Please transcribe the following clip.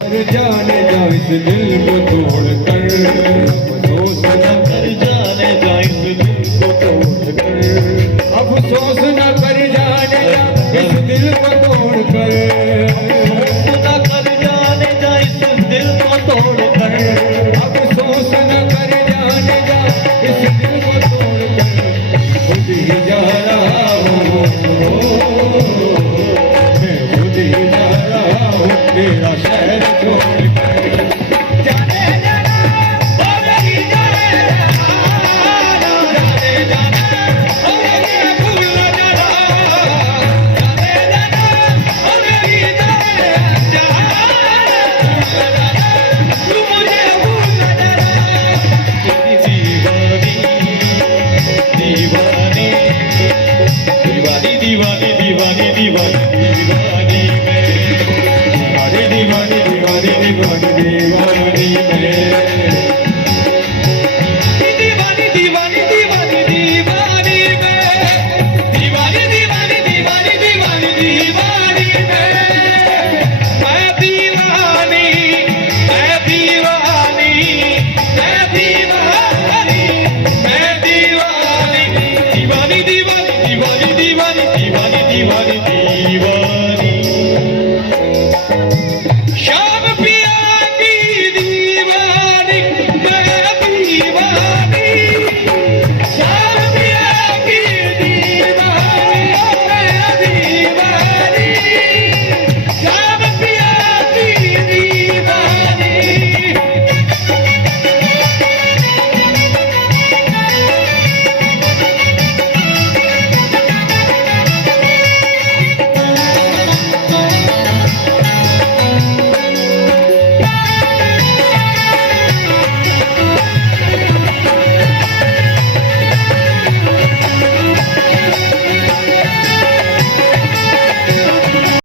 कर जाने जा इस दिल को तोड़ कर, अफसोस न कर जाने जा इस दिल को तोड़ कर, अफसोस न कर जाने जा इस दिल को तोड़ कर, अफसोस न कर जाने जा इस दिल को तोड़ कर, अफसोस न कर जाने जा इस दिल को तोड़ कर, खुद ही जा रहा हूँ, मैं खुद ही जा रहा हूँ तेरा शहर छोड़ कर। जाने जाना ओ मेरी जाने जाना, जाने जाना ओ मेरी भूल न जाना, जाने जाना ओ मेरी जाने जाना, तू मुझे भूल न जाना। तेरी दीवानी दीवानी दीवानी दीवानी दीवानी दीवानी मैं, दीवानी दीवानी दीवानी दीवानी मैं, दीवानी दीवानी दीवानी दीवानी मैं, दीवानी दीवानी दीवानी दीवानी दीवानी मैं दीवानी, मैं दीवानी, मैं दीवानी, मैं दीवानी, दीवानी दीवानी दीवानी दीवानी दीवानी दीवानी दीवानी। शाम पी